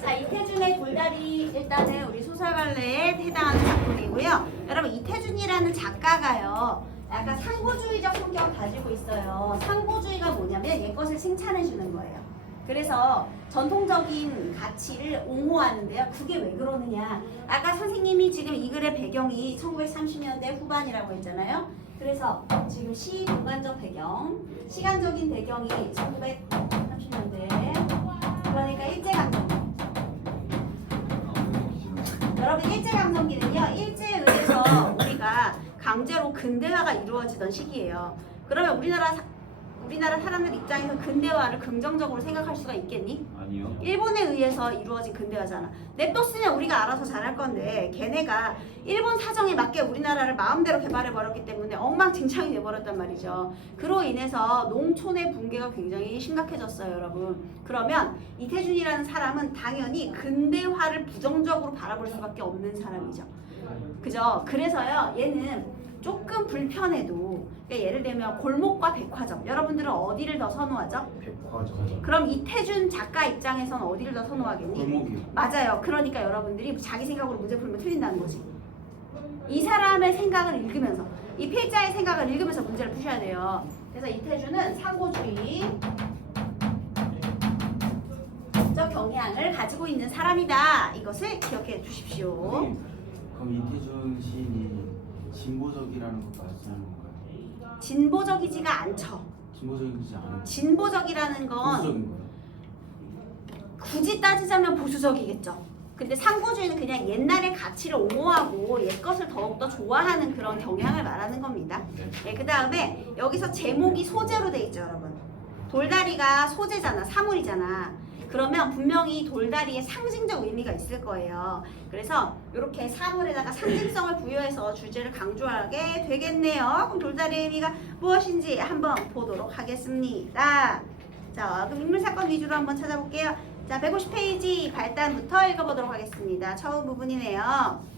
자, 이태준의 돌다리 일단은 우리 소설갈래에 해당하는 작품이고요. 여러분 이태준이라는 작가가요. 약간 상고주의적 성격을 가지고 있어요. 상고주의가 뭐냐면 옛것을 칭찬해 주는 거예요. 그래서 전통적인 가치를 옹호하는데요. 그게 왜 그러느냐. 아까 선생님이 지금 이 글의 배경이 1930년대 후반이라고 했잖아요. 그래서 지금 시공간적 배경, 시간적인 배경이 1930년대. 그러니까 일제강점기. 여러분 일제강점기는요. 일제에 의해서 우리가 강제로 근대화가 이루어지던 시기예요. 그러면 우리나라 사람들 입장에서 근대화를 긍정적으로 생각할 수가 있겠니? 아니요. 일본에 의해서 이루어진 근대화잖아. 냅뒀으면 우리가 알아서 잘할 건데 걔네가 일본 사정에 맞게 우리나라를 마음대로 개발해버렸기 때문에 엉망진창이 돼버렸단 말이죠. 그로 인해서 농촌의 붕괴가 굉장히 심각해졌어요, 여러분. 그러면 이태준이라는 사람은 당연히 근대화를 부정적으로 바라볼 수밖에 없는 사람이죠. 그죠? 그래서요, 얘는 조금 불편해도, 그러니까 예를 들면 골목과 백화점, 여러분들은 어디를 더 선호하죠? 백화점. 그럼 이태준 작가 입장에서는 어디를 더 선호하겠니? 골목이요. 맞아요. 그러니까 여러분들이 자기 생각으로 문제 풀면 틀린다는 거지. 이 사람의 생각을 읽으면서, 이 필자의 생각을 읽으면서 문제를 푸셔야 돼요. 그래서 이태준은 상고주의적 경향을 가지고 있는 사람이다. 이것을 기억해 주십시오. 그럼 이태준 시인이 진보적이라는 것 말씀하는 건가요? 진보적이지가 않죠. 진보적이지 않은 진보적이라는 건 보수적인 거예요. 굳이 따지자면 보수적이겠죠. 근데 상고주의는 그냥 옛날의 가치를 옹호하고 옛것을 더욱더 좋아하는 그런 경향을 말하는 겁니다. 네, 그 다음에 여기서 제목이 소재로 돼 있죠, 여러분. 돌다리가 소재잖아, 사물이잖아. 그러면 분명히 돌다리에 상징적 의미가 있을 거예요. 그래서 이렇게 사물에다가 상징성을 부여해서 주제를 강조하게 되겠네요. 그럼 돌다리의 의미가 무엇인지 한번 보도록 하겠습니다. 자, 그럼 인물사건 위주로 한번 찾아볼게요. 자, 150페이지 발단부터 읽어보도록 하겠습니다. 처음 부분이네요.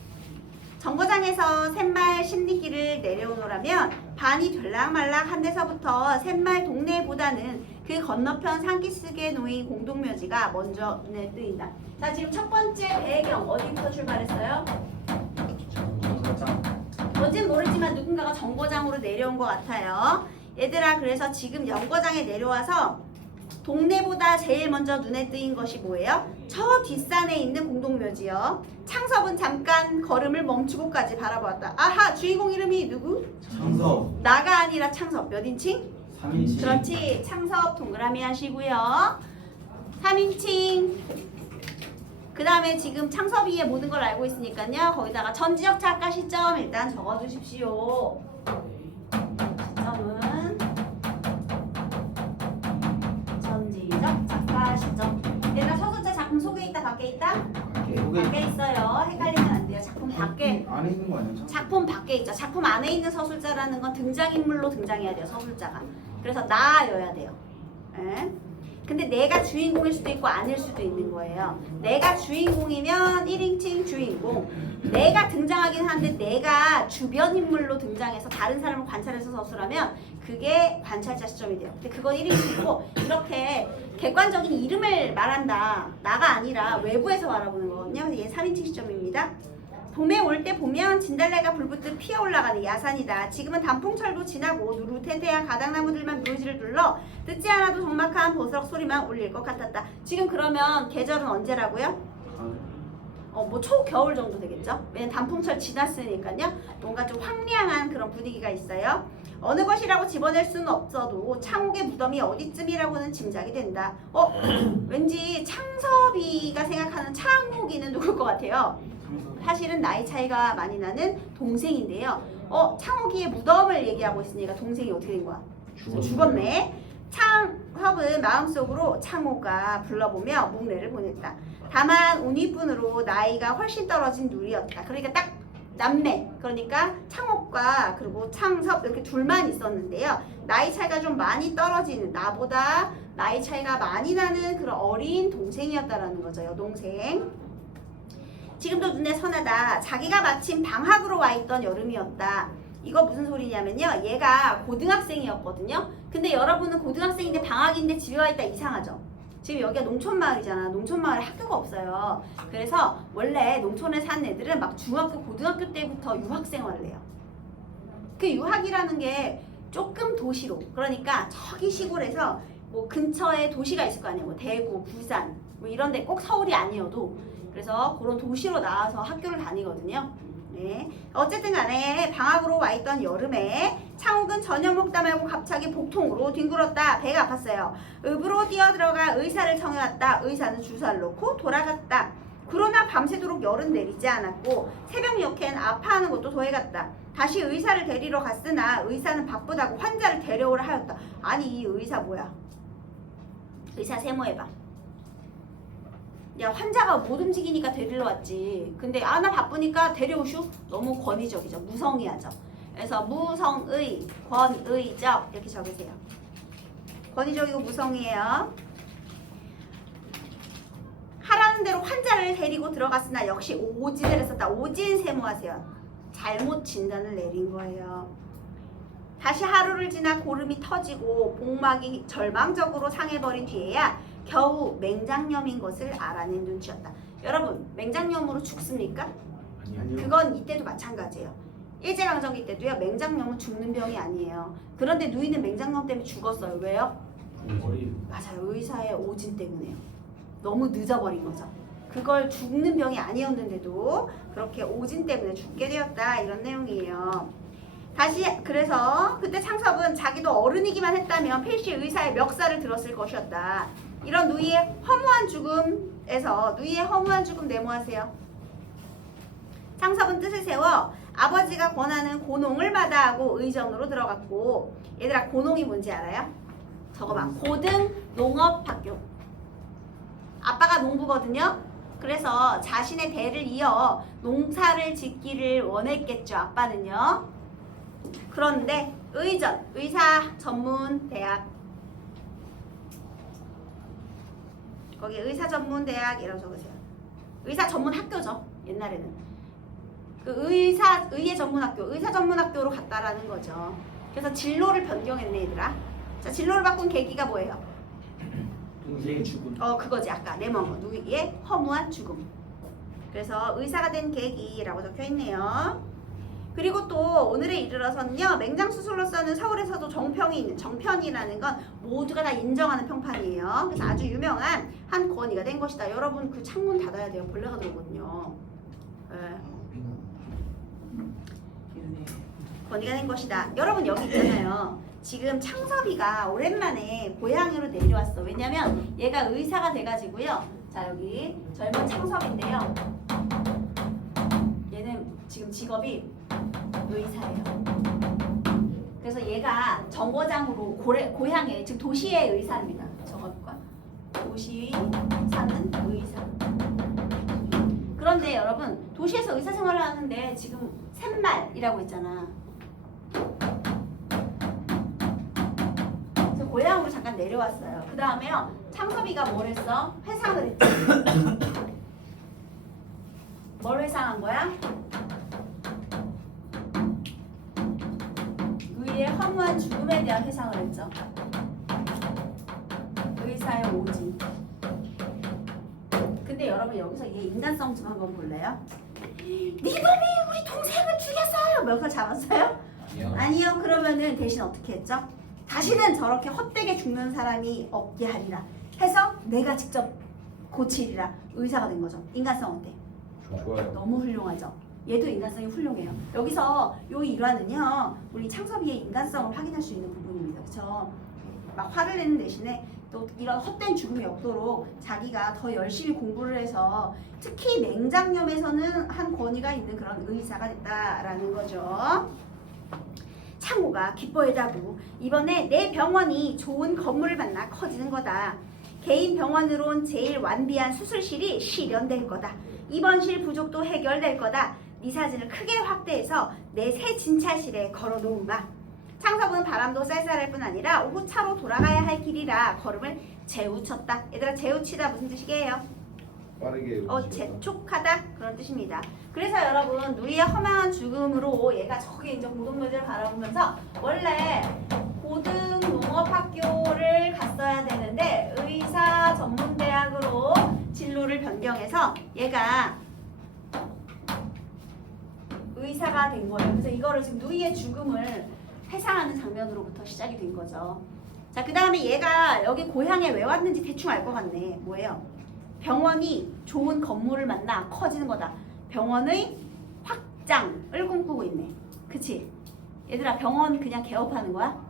정거장에서 샘말 심리길을 내려오노라면 반이 될락말락 한 데서부터 샘말 동네보다는 그 건너편 산기슭에 놓인 공동묘지가 먼저 눈에 뜨인다. 자, 지금 첫 번째 배경 어디부터 출발했어요? 뭔지는 모르지만 누군가가 정거장으로 내려온 것 같아요. 얘들아, 그래서 지금 정거장에 내려와서 동네보다 제일 먼저 눈에 뜨인 것이 뭐예요? 저 뒷산에 있는 공동묘지요. 창섭은 잠깐 걸음을 멈추고까지 바라보았다. 아하, 주인공 이름이 누구? 창섭. 나가 아니라 창섭. 몇 인칭? 3인칭. 그렇지. 창섭 동그라미 하시고요. 3인칭. 그 다음에 지금 창섭이의 모든 걸 알고 있으니까요. 거기다가 전지적 작가 시점 일단 적어주십시오. 시점은 전지적 작가 시점. 얘가 서술자 작품 속에 있다 밖에 있다? 밖에 있어요. 헷갈리면 안 돼요. 작품 밖에. 안에 있는 거 아니에요? 작품 밖에 있죠. 작품 안에 있는 서술자라는 건 등장인물로 등장해야 돼요. 서술자가. 그래서 나여야 돼요. 에? 근데 내가 주인공일 수도 있고 아닐 수도 있는 거예요. 내가 주인공이면 1인칭 주인공. 내가 등장하긴 하는데 내가 주변 인물로 등장해서 다른 사람을 관찰해서 서술하면 그게 관찰자 시점이 돼요. 근데 그건 1인칭이고 이렇게 객관적인 이름을 말한다. 나가 아니라 외부에서 바라보는 거거든요. 그래서 얘 3인칭 시점입니다. 봄에 올 때 보면 진달래가 불붙듯 피어올라가는 야산이다. 지금은 단풍철도 지나고 누르테테한 가닥나무들만 묘지를 둘러 듣지 않아도 적막한 보석 소리만 울릴 것 같았다. 지금 그러면 계절은 언제라고요? 뭐 초겨울 정도 되겠죠? 왜냐면 단풍철 지났으니까요. 뭔가 좀 황량한 그런 분위기가 있어요. 어느 것이라고 집어낼 수는 없어도 창옥의 무덤이 어디쯤이라고는 짐작이 된다. 왠지 창섭이가 생각하는 창옥이는 누굴 것 같아요? 사실은 나이 차이가 많이 나는 동생인데요. 창옥이의 무덤을 얘기하고 있으니까 동생이 어떻게 된 거야? 죽었네. 창섭은 마음속으로 창옥아 불러보며 묵례를 보냈다. 다만 운이뿐으로 나이가 훨씬 떨어진 누리였다. 그러니까 딱 남매, 그러니까 창옥과 그리고 창섭 이렇게 둘만 있었는데요. 나이 차이가 좀 많이 떨어지는, 나보다 나이 차이가 많이 나는 그런 어린 동생이었다라는 거죠. 여동생. 지금도 눈에 선하다. 자기가 마침 방학으로 와 있던 여름이었다. 이거 무슨 소리냐면요. 얘가 고등학생이었거든요. 근데 여러분은 고등학생인데 방학인데 집에 와 있다 이상하죠? 지금 여기가 농촌마을이잖아. 농촌마을에 학교가 없어요. 그래서 원래 농촌에 사는 애들은 막 중학교, 고등학교 때부터 유학 생활을 해요. 그 유학이라는 게 조금 도시로, 그러니까 저기 시골에서 뭐 근처에 도시가 있을 거 아니에요. 뭐 대구, 부산 뭐 이런 데 꼭 서울이 아니어도 그래서 그런 도시로 나와서 학교를 다니거든요. 네. 어쨌든 간에 방학으로 와 있던 여름에 창욱은 저녁 먹다 말고 갑자기 복통으로 뒹굴었다. 배가 아팠어요. 읍으로 뛰어들어가 의사를 청해왔다. 의사는 주사를 놓고 돌아갔다. 그러나 밤새도록 열은 내리지 않았고 새벽녘엔 아파하는 것도 더해갔다. 다시 의사를 데리러 갔으나 의사는 바쁘다고 환자를 데려오라 하였다. 아니 이 의사 뭐야? 의사 세모해봐. 야 환자가 못 움직이니까 데리러 왔지. 근데 아 나 바쁘니까 데려오슈? 너무 권위적이죠. 무성의하죠. 그래서 무성의, 권의적 이렇게 적으세요. 권위적이고 무성의해요. 하라는 대로 환자를 데리고 들어갔으나 역시 오진을 했었다. 오진 세모하세요. 잘못 진단을 내린 거예요. 다시 하루를 지나 고름이 터지고 복막이 절망적으로 상해버린 뒤에야 겨우 맹장염인 것을 알아낸 눈치였다. 여러분 맹장염으로 죽습니까? 아니요. 그건 이때도 마찬가지예요. 일제강점기 때도요. 맹장염은 죽는 병이 아니에요. 그런데 누이는 맹장염 때문에 죽었어요. 왜요? 머리. 맞아요. 의사의 오진 때문에요. 너무 늦어버린 거죠. 그걸 죽는 병이 아니었는데도 그렇게 오진 때문에 죽게 되었다. 이런 내용이에요. 다시 그래서 그때 창섭은 자기도 어른이기만 했다면 필시 의사의 멱살을 들었을 것이었다. 이런 누이의 허무한 죽음에서 누이의 허무한 죽음 네모하세요. 창섭은 뜻을 세워 아버지가 권하는 고농을 마다하고 의정으로 들어갔고 얘들아 고농이 뭔지 알아요? 적어봐. 고등농업학교. 아빠가 농부거든요. 그래서 자신의 대를 이어 농사를 짓기를 원했겠죠. 아빠는요. 그런데 의전, 의사전문대학 거기 의사전문대학이라고 적으세요. 의사전문학교죠. 옛날에는 그 의의 전문학교, 의사전문학교로 갔다라는 거죠. 그래서 진로를 변경했네 얘들아. 자, 진로를 바꾼 계기가 뭐예요? 동생의 죽음. 그거지. 아까 네모한 거. 누이의 허무한 죽음. 그래서 의사가 된 계기라고 적혀있네요. 그리고 또 오늘에 이르러서는요. 맹장수술로서는 서울에서도 정평이 있는 정편이라는 건 모두가 다 인정하는 평판이에요. 그래서 아주 유명한 한 권위가 된 것이다. 여러분 그 창문 닫아야 돼요. 벌레가 들어오거든요. 네. 권위가 된 것이다. 여러분 여기 있잖아요. 지금 창섭이가 오랜만에 고향으로 내려왔어. 왜냐면 얘가 의사가 돼가지고요. 자 여기 젊은 창섭인데요. 얘는 지금 직업이 의사예요. 그래서 얘가 정거장으로 고향에 지금 도시의 의사입니다. 적어볼까? 도시 사는 의사. 그런데 여러분 도시에서 의사 생활을 하는데 지금 샘말이라고 있잖아. 그래서 고향으로 잠깐 내려왔어요. 그 다음에요 창섭이가 뭘 했어? 회상을 했지. 뭘 회상한 거야? 의의 허무한 죽음에 대한 회상을 했죠. 의사의 오진. 근데 여러분 여기서 얘 인간성 좀 한번 볼래요? 네 놈이 우리 동생을 죽였어요. 몇 걸 잡았어요? 아니요. 그러면은 대신 어떻게 했죠? 다시는 저렇게 헛되게 죽는 사람이 없게 하리라 해서 내가 직접 고치리라 의사가 된 거죠. 인간성 어때? 좋아요. 너무 훌륭하죠. 얘도 인간성이 훌륭해요. 여기서 요 일화는요, 우리 창섭이의 인간성을 확인할 수 있는 부분입니다. 그렇죠? 막 화를 내는 대신에 또 이런 헛된 죽음이 없도록 자기가 더 열심히 공부를 해서 특히 맹장염에서는 한 권위가 있는 그런 의사가 됐다라는 거죠. 창호가 기뻐해다부 이번에 내 병원이 좋은 건물을 만나 커지는 거다. 개인 병원으론 제일 완비한 수술실이 실현될 거다. 입원실 부족도 해결될 거다. 네 사진을 크게 확대해서 내 새 진찰실에 걸어놓으마. 창섭은 바람도 쌀쌀할 뿐 아니라 오후 차로 돌아가야 할 길이라 걸음을 재우쳤다. 얘들아 재우치다 무슨 뜻이게요? 빠르게. 재촉하다 그런 뜻입니다. 그래서 여러분 누이의 허망한 죽음으로 얘가 저기 이제 고등묘지를 바라보면서 원래 고등농업학교를 갔어야 되는데 의사 전문대학으로 진로를 변경해서 얘가 의사가 된 거예요. 그래서 이거를 지금 누이의 죽음을 회상하는 장면으로부터 시작이 된 거죠. 자, 그 다음에 얘가 여기 고향에 왜 왔는지 대충 알 것 같네. 뭐예요? 병원이 좋은 건물을 만나 커지는 거다. 병원의 확장을 꿈꾸고 있네. 그치? 얘들아, 병원 그냥 개업하는 거야?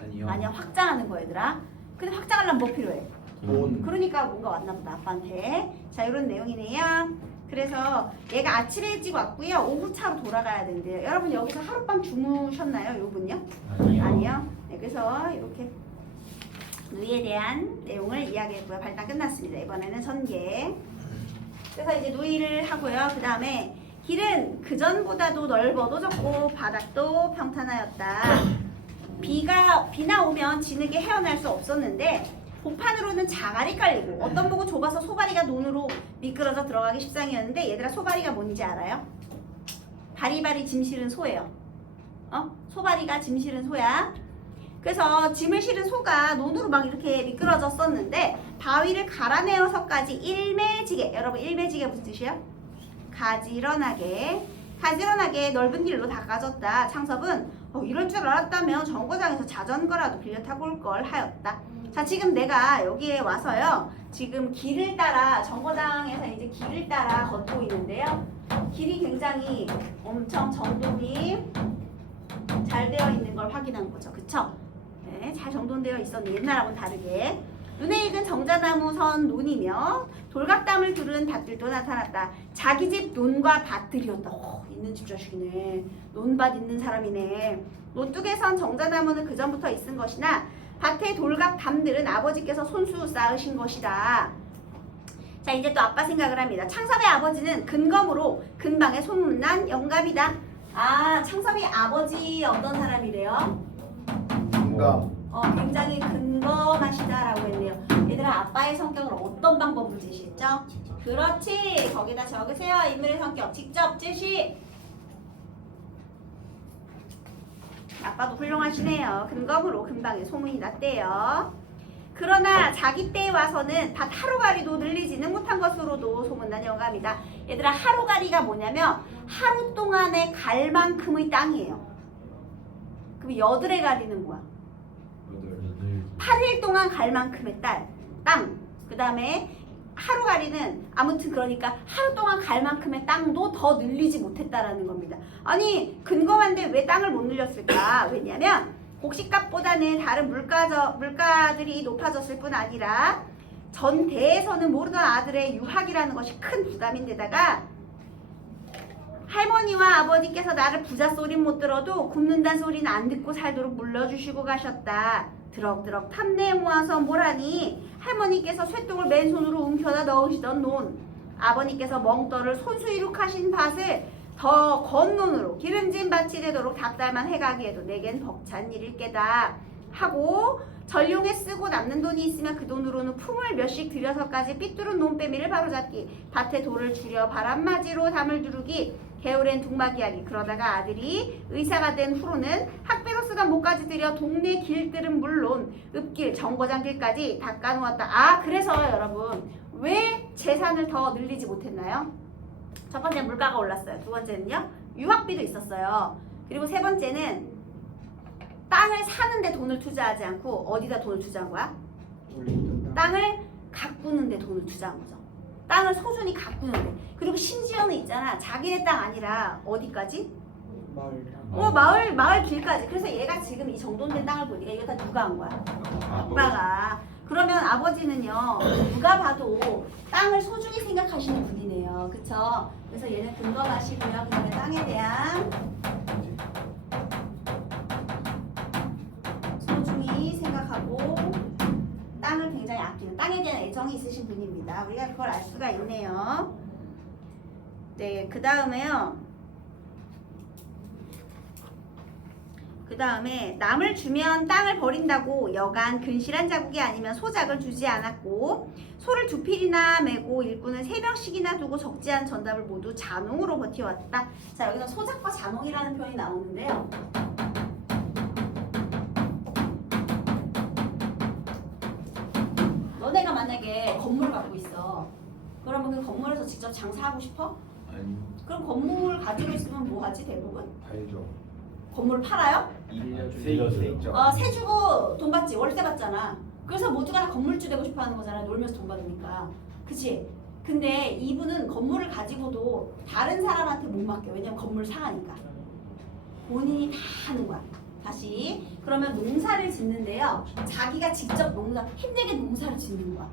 아니요. 아니야, 확장하는 거야, 얘들아. 근데 확장하려면 뭐 필요해? 돈. 그러니까 뭔가 왔나 보다, 아빠한테. 자, 이런 내용이네요. 그래서 얘가 아침에 일찍 왔고요. 오후 차로 돌아가야 된대요. 여러분 여기서 하룻밤 주무셨나요? 요분요? 아니요. 네, 그래서 이렇게 누이에 대한 내용을 이야기했고요. 발단 끝났습니다. 이번에는 전개. 그래서 이제 누이를 하고요. 그 다음에 길은 그전보다도 넓어도 좁고 바닥도 평탄하였다. 비나 오면 진흙에 헤어날 수 없었는데 보판으로는 장알이 깔리고 어떤 보고 좁아서 소바리가 논으로 미끄러져 들어가기 십상이었는데 얘들아 소바리가 뭔지 알아요? 바리바리 짐 실은 소예요. 소바리가 짐 실은 소야. 그래서 짐을 실은 소가 논으로 막 이렇게 미끄러졌었는데 바위를 갈아내어서까지 일매지게, 여러분 일매지게 무슨 뜻이에요? 가지런하게 넓은 길로 닦아졌다. 창섭은 이럴 줄 알았다면 정거장에서 자전거라도 빌려 타고 올 걸 하였다. 자, 지금 내가 여기에 와서요. 지금 길을 따라 정거장에서 이제 길을 따라 걷고 있는데요. 길이 굉장히 엄청 정돈이 잘 되어 있는 걸 확인한 거죠. 그쵸? 네, 잘 정돈되어 있었는데 옛날하고는 다르게. 눈에 익은 정자나무 선 논이며 돌각담을 두른 밭들도 나타났다. 자기 집 논과 밭들이었다. 있는 집 자식이네. 논밭 있는 사람이네. 논둑에 선 정자나무는 그 전부터 있은 것이나 밭의 돌각담들은 아버지께서 손수 쌓으신 것이다. 자, 이제 또 아빠 생각을 합니다. 창섭의 아버지는 근검으로 근방에 소문난 영감이다. 아, 창섭이 아버지 어떤 사람이래요? 공감. 굉장히 근검하시다라고 했네요. 얘들아, 아빠의 성격을 어떤 방법으로 제시했죠? 그렇지. 거기다 적으세요. 인물의 성격 직접 제시. 아빠도 훌륭하시네요. 근검으로 근방에 소문이 났대요. 그러나 자기 때에 와서는 밭 하루가리도 늘리지는 못한 것으로도 소문난 영감이다. 얘들아, 하루가리가 뭐냐면 하루 동안에 갈 만큼의 땅이에요. 그럼 여들의 가리는 뭐야? 8일 동안 갈 만큼의 땅. 그 다음에 하루가리는 아무튼 그러니까 하루 동안 갈 만큼의 땅도 더 늘리지 못했다라는 겁니다. 아니, 근검한데 왜 땅을 못 늘렸을까? 왜냐면 곡식값보다는 다른 물가들이 높아졌을 뿐 아니라 전 대에서는 모르던 아들의 유학이라는 것이 큰 부담인데다가 할머니와 아버지께서 나를 부자 소리 못 들어도 굶는다는 소리는 안 듣고 살도록 물려주시고 가셨다. 드럭드럭 탐내에 모아서 뭐라니. 할머니께서 쇠똥을 맨손으로 움켜다 넣으시던 논, 아버님께서 멍떨을 손수이룩하신 밭을 더 건논으로 기름진 밭이 되도록 닭달만 해가기에도 내겐 벅찬 일일 게다 하고, 전용에 쓰고 남는 돈이 있으면 그 돈으로는 품을 몇씩 들여서까지 삐뚤은 논빼미를 바로잡기, 밭에 돌을 줄여 바람맞이로 담을 두르기, 개울엔 둥마기하기. 그러다가 아들이 의사가 된 후로는 학비로 쓰던 목까지 들여 동네 길들은 물론 읍길 정거장길까지 닦아놓았다. 아, 그래서 여러분 왜 재산을 더 늘리지 못했나요? 첫 번째는 물가가 올랐어요. 두 번째는요, 유학비도 있었어요. 그리고 세 번째는 땅을 사는데 돈을 투자하지 않고 어디다 돈을 투자한 거야? 땅을 가꾸는데 돈을 투자한 거죠. 땅을 소중히 가꾸는데. 그리고 심지어는 있잖아, 자기네 땅 아니라 어디까지? 마을 길까지. 그래서 얘가 지금 이 정돈된 땅을 보니까 이거 다 누가 한 거야? 아빠가. 그러면 아버지는요, 누가 봐도 땅을 소중히 생각하시는 분이네요. 그쵸? 그래서 얘는 근검하시고요. 그 다음에 땅에 대한 소중히 생각하고 땅을 굉장히 아끼는, 땅에 대한 애정이 있으신 분입니다. 우리가 그걸 알 수가 있네요. 네, 그 다음에요. 그 다음에 남을 주면 땅을 버린다고 여간 근실한 자국이 아니면 소작을 주지 않았고, 소를 두 필이나 메고 일꾼을 3명씩이나 두고 적지 않은 전답을 모두 잔홍으로 버텨왔다. 자, 여기서 소작과 잔홍이라는 표현이 나오는데요. 너네가 만약 그러면 그 건물에서 직접 장사하고 싶어? 아니 그럼 건물 가지고 있으면 뭐 하지 대부분? 팔죠. 건물 팔아요? 1년 빌려줘요. 세 주고 돈 받지 월세 받잖아. 그래서 모두가 다 건물주 되고 싶어하는 거잖아. 놀면서 돈 받으니까. 그치? 근데 이분은 건물을 가지고도 다른 사람한테 못 맡겨. 왜냐면 건물 상하니까. 본인이 다 하는 거야. 다시 그러면 농사를 짓는데요. 자기가 직접 힘들게 농사를 짓는 거야.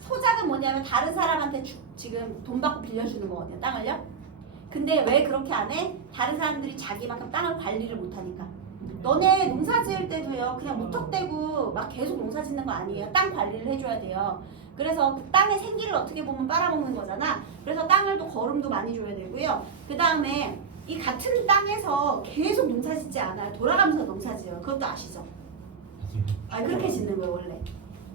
소작은 뭐냐면 다른 사람한테 지금 돈 받고 빌려주는 거거든요. 땅을요. 근데 왜 그렇게 안 해? 다른 사람들이 자기만큼 땅을 관리를 못하니까. 너네 농사 지을 때도요. 그냥 무턱대고 막 계속 농사 짓는 거 아니에요. 땅 관리를 해줘야 돼요. 그래서 그 땅의 생기를 어떻게 보면 빨아먹는 거잖아. 그래서 땅을 또 거름도 많이 줘야 되고요. 그 다음에 이 같은 땅에서 계속 농사 짓지 않아요. 돌아가면서 농사 지어요. 그것도 아시죠? 아 그렇게 짓는 거예요 원래.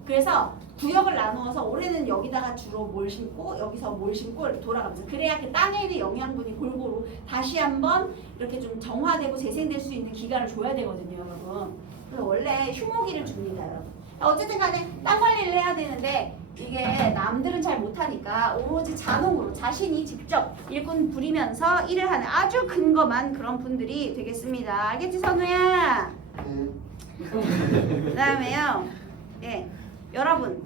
그래서 구역을 나누어서 올해는 여기다가 주로 뭘 심고 여기서 뭘 심고 이렇게 돌아가면서 그래야 그 땅에 있는 영양분이 골고루 다시 한번 이렇게 좀 정화되고 재생될 수 있는 기간을 줘야 되거든요 여러분. 그래서 원래 휴목기를 줍니다 여러분. 어쨌든 간에 땅 관리를 해야 되는데 이게 남들은 잘 못하니까 오로지 자동으로 자신이 직접 일꾼 부리면서 일을 하는 아주 근검한 그런 분들이 되겠습니다. 알겠지 선우야? 그 다음에요. 예, 여러분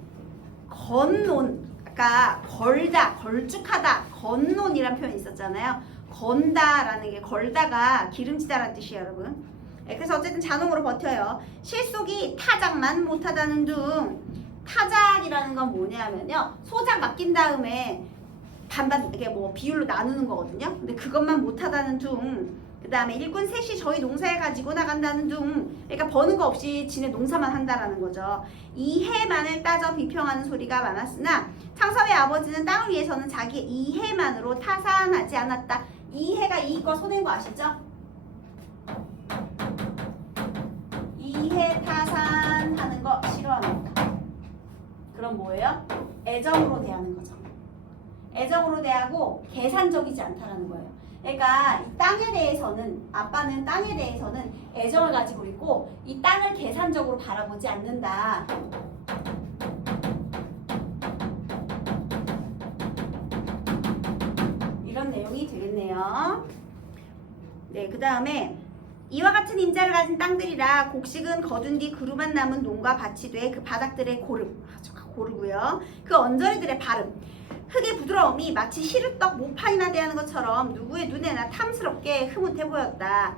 건논 아까 걸다, 걸쭉하다, 건논이란 표현이 있었잖아요. 건다라는 게 걸다가 기름지다라는 뜻이에요 여러분. 예, 그래서 어쨌든 자동으로 버텨요. 실속이 타작만 못하다는 둥. 타작이라는 건 뭐냐면요. 소작 맡긴 다음에 반반 이게 뭐 비율로 나누는 거거든요. 근데 그것만 못하다는 둥. 그 다음에 일꾼 셋이 저희 농사에 가지고 나간다는 둥. 그러니까 버는 거 없이 지네 농사만 한다라는 거죠. 이해만을 따져 비평하는 소리가 많았으나 창섭의 아버지는 땅을 위해서는 자기 이해만으로 타산하지 않았다. 이해가 이익과 손해인 거 아시죠? 이해 타산하는 거 싫어합니다. 그럼 뭐예요? 애정으로 대하는 거죠. 애정으로 대하고 계산적이지 않다라는 거예요. 그러니까 이 땅에 대해서는 아빠는 땅에 대해서는 애정을 가지고 있고 이 땅을 계산적으로 바라보지 않는다. 이런 내용이 되겠네요. 네, 그 다음에 이와 같은 임자를 가진 땅들이라 곡식은 거둔 뒤 그루만 남은 농과 밭이 돼 그 바닥들의 고르고요. 그 언저리들의 발음 흙의 부드러움이 마치 시루떡 모파이나 대하는 것처럼 누구의 눈에나 탐스럽게 흐뭇해 보였다.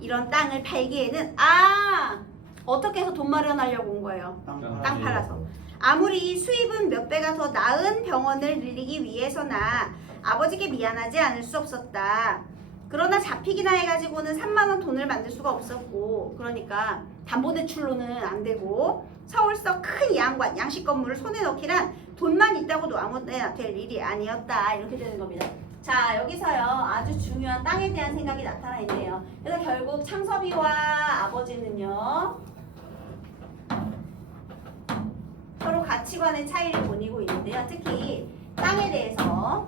이런 땅을 팔기에는 어떻게 해서 돈 마련하려고 온 거예요? 땅 팔아서. 아무리 수입은 몇 배가 더 나은 병원을 늘리기 위해서나 아버지께 미안하지 않을 수 없었다. 그러나 잡히기나 해가지고는 3만 원 돈을 만들 수가 없었고 그러니까 담보대출로는 안 되고 서울서 큰 양관, 양식 건물을 손에 넣기란 돈만 있다고도 아무데나 될 일이 아니었다. 이렇게 되는 겁니다. 자 여기서요 아주 중요한 땅에 대한 생각이 나타나 있네요. 그래서 결국 창섭이와 아버지는요 서로 가치관의 차이를 보이고 있는데요. 특히 땅에 대해서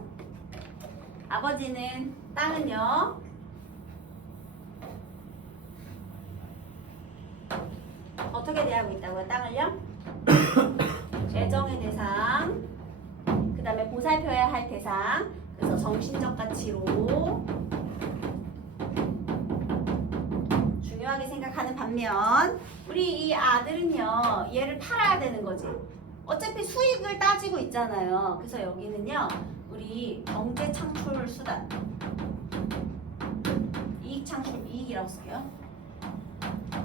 아버지는 땅은요 어떻게 대하고 있다고요? 땅을요? 애정의 대상, 그 다음에 보살펴야 할 대상, 그래서 정신적 가치로 중요하게 생각하는 반면 우리 이 아들은요 얘를 팔아야 되는 거지. 어차피 수익을 따지고 있잖아요. 그래서 여기는요 우리 경제 창출 수단, 이익 창출, 이익이라고 쓸게요.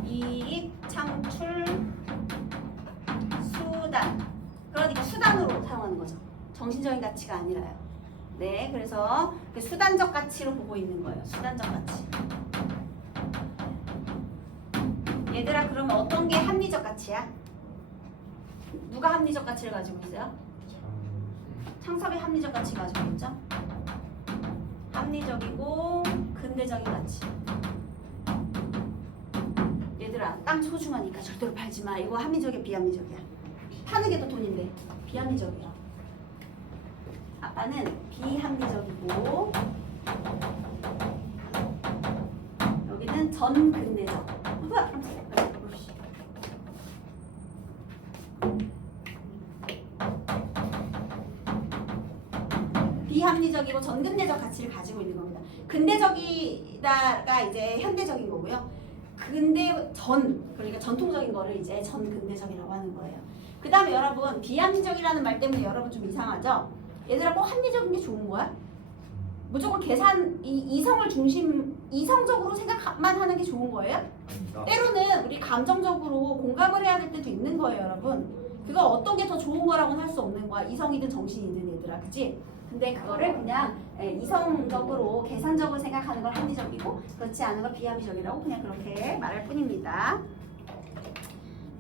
이익 창출 수단. 그러니까 수단으로 사용하는 거죠. 정신적인 가치가 아니라요. 네, 그래서 그 수단적 가치로 보고 있는 거예요. 수단적 가치. 얘들아, 그러면 어떤 게 합리적 가치야? 누가 합리적 가치를 가지고 있어요? 창섭이 합리적 가치 가지고 있죠? 합리적이고 근대적인 가치. 얘들아, 땅 소중하니까 절대로 팔지 마. 이거 합리적이야, 비합리적이야? 파는 게 더 돈인데 비합리적이야. 아빠는 비합리적이고 여기는 전근대적. 비합리적이고 전근대적 가치를 가지고 있는 겁니다. 근대적이다가 이제 현대적인 거고요. 그러니까 전통적인 거를 이제 전근대적이라고 하는 거예요. 그 다음에 여러분 비합리적이라는 말 때문에 여러분 좀 이상하죠? 얘들아 꼭 합리적인 게 좋은 거야? 무조건 이성적으로 생각만 하는 게 좋은 거예요? 때로는 우리 감정적으로 공감을 해야 될 때도 있는 거예요, 여러분. 그거 어떤 게 더 좋은 거라고는 할 수 없는 거야. 이성이든 정신이든 얘들아, 그치? 근데 그거를 그냥 이성적으로 계산적으로 생각하는 걸 합리적이고 그렇지 않은 걸 비합리적이라고 그냥 그렇게 말할 뿐입니다.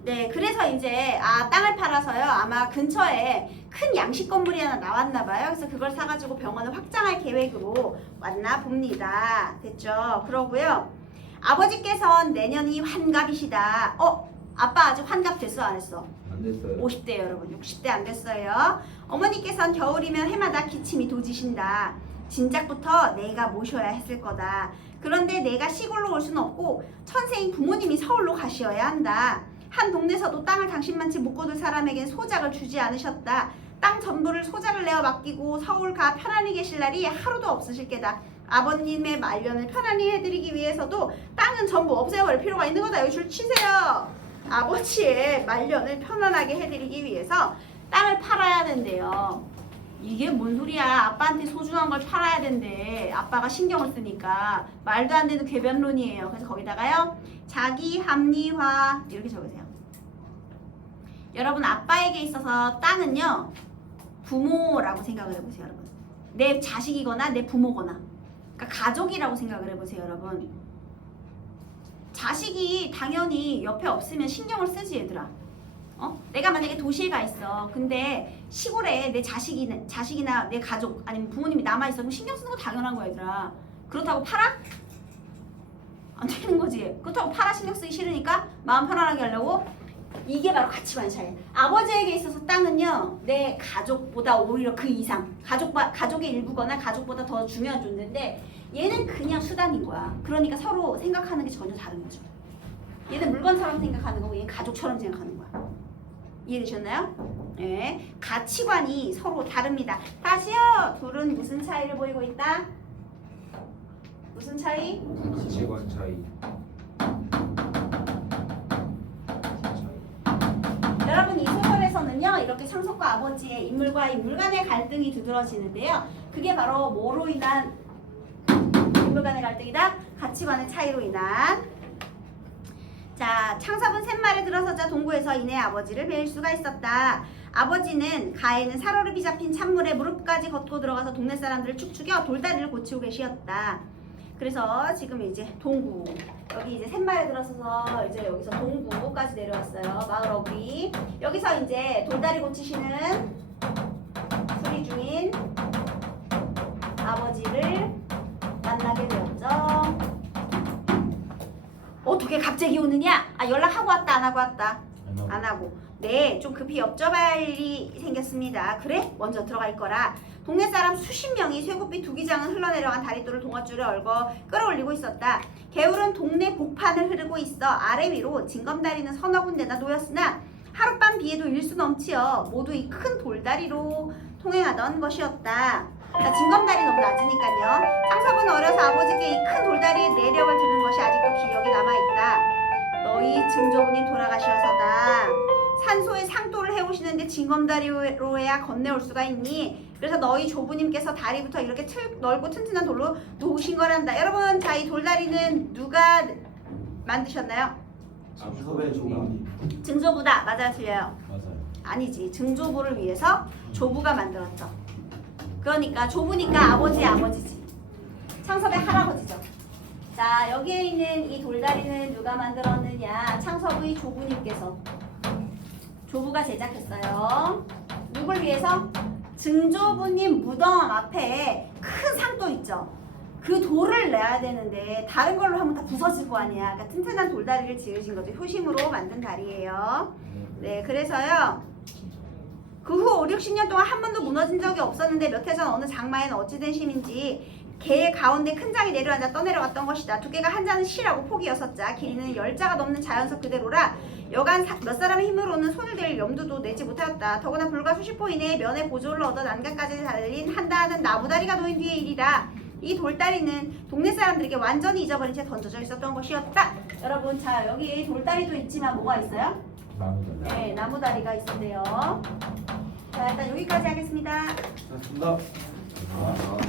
네, 그래서 이제 땅을 팔아서요. 아마 근처에 큰 양식 건물이 하나 나왔나 봐요. 그래서 그걸 사가지고 병원을 확장할 계획으로 왔나 봅니다. 됐죠? 그러고요. 아버지께선 내년이 환갑이시다. 아빠 아직 환갑 됐어 안 했어? 안 됐어요. 50대 여러분, 60대 안 됐어요. 어머니께선 겨울이면 해마다 기침이 도지신다. 진작부터 내가 모셔야 했을 거다. 그런데 내가 시골로 올 수는 없고 천세인 부모님이 서울로 가시어야 한다. 한 동네에서도 땅을 당신만치 못 거둘 사람에겐 소작을 주지 않으셨다. 땅 전부를 소작을 내어 맡기고 서울 가 편안히 계실 날이 하루도 없으실 게다. 아버님의 말년을 편안히 해드리기 위해서도 땅은 전부 없애버릴 필요가 있는 거다. 여기 줄 치세요. 아버지의 말년을 편안하게 해드리기 위해서 땅을 팔아야 된대요. 이게 뭔 소리야. 아빠한테 소중한 걸 팔아야 된대. 아빠가 신경을 쓰니까. 말도 안 되는 궤변론이에요. 그래서 거기다가요. 자기 합리화 이렇게 적으세요. 여러분 아빠에게 있어서 땅은요. 부모라고 생각을 해보세요. 여러분. 내 자식이거나 내 부모거나. 그러니까 가족이라고 생각을 해보세요. 여러분. 자식이 당연히 옆에 없으면 신경을 쓰지 얘들아. 내가 만약에 도시에 가 있어. 근데 시골에 내 자식이나 내 가족 아니면 부모님이 남아있어. 그럼 신경 쓰는 거 당연한 거야 얘들아. 그렇다고 팔아? 안 되는 거지. 그렇다고 팔아 신경 쓰기 싫으니까 마음 편안하게 하려고. 이게 바로 가치관의 차이. 아버지에게 있어서 땅은요. 내 가족보다 오히려 그 이상. 가족의 일부거나 가족보다 더 중요한 존재인데 얘는 그냥 수단인 거야. 그러니까 서로 생각하는 게 전혀 다른 거죠. 얘는 물건처럼 생각하는 거고 얘는 가족처럼 생각하는 거야. 이해되셨나요? 네. 가치관이 서로 다릅니다. 다시요. 둘은 무슨 차이를 보이고 있다? 무슨 차이? 가치관 차이. 여러분 이 소설에서는요. 이렇게 상속과 아버지의 인물과 인물 간의 갈등이 두드러지는데요. 그게 바로 뭐로 인한 인물 간의 갈등이다? 가치관의 차이로 인한. 자, 창섭은 샘말에 들어서자 동구에서 이내 아버지를 뵐 수가 있었다. 아버지는 가에는 살얼음이 잡힌 찬물에 무릎까지 걷고 들어가서 동네 사람들을 축축여 돌다리를 고치고 계시었다. 그래서 지금 이제 동구 여기 이제 샘말에 들어서서 이제 여기서 동구까지 내려왔어요. 마을 어귀. 여기서 이제 돌다리 고치시는 수리 중인 아버지를 만나게 되었죠. 어떻게 갑자기 오느냐? 연락하고 왔다 안 하고 왔다? 안 하고. 네, 좀 급히 엽접할 일이 생겼습니다. 그래? 먼저 들어갈 거라. 동네 사람 수십 명이 쇠고빛 두기장은 흘러내려간 다리돌을 동아줄에 얽어 끌어올리고 있었다. 개울은 동네 복판을 흐르고 있어 아래 위로 징검다리는 서너 군데나 놓였으나 하룻밤 비에도 일수 넘치어 모두 이 큰 돌다리로 통행하던 것이었다. 자, 징검다리 너무 낮으니까요. 창섭은 어려서 아버지께 이 큰 돌다리의 내력을 들은 것이 아직도 기억에 남아있다. 너희 증조부님 돌아가셔서다. 산소에 상도를 해오시는데 징검다리로야 건네올 수가 있니? 그래서 너희 조부님께서 다리부터 이렇게 넓고 튼튼한 돌로 놓으신 거란다. 여러분, 자, 이 돌다리는 누가 만드셨나요? 창섭의 조부님. 증조부다. 맞아요, 틀려요? 맞아요. 아니지. 증조부를 위해서 조부가 만들었죠. 그러니까 조부니까 아버지의 아버지지. 창섭의 할아버지죠. 자, 여기에 있는 이 돌다리는 누가 만들었느냐? 창섭의 조부님께서. 조부가 제작했어요. 누굴 위해서? 증조부님 무덤 앞에 큰 상도 있죠. 그 돌을 내야 되는데 다른 걸로 하면 다 부서질 거 아니야. 그러니까 튼튼한 돌다리를 지으신 거죠. 효심으로 만든 다리예요. 네, 그래서요. 그 후 5, 60년 동안 한 번도 무너진 적이 없었는데 몇 해 전 어느 장마에는 어찌된 심인지 개 가운데 큰 장이 내려앉아 떠내려갔던 것이다. 두께가 한 자는 시라고 폭이 6자, 길이는 10자가 넘는 자연석 그대로라. 여간 몇 사람의 힘으로는 손을 댈 염두도 내지 못하였다. 더구나 불과 수십 보 이내에 면의 보조를 얻어 난간까지 달린 한다는 나무다리가 놓인 뒤의 일이라. 이 돌다리는 동네 사람들에게 완전히 잊어버린 채 던져져 있었던 것이었다. 여러분, 자 여기 돌다리도 있지만 뭐가 있어요? 나무다. 네, 나무다리가 있었대요. 자, 일단 여기까지 하겠습니다. 고맙습니다.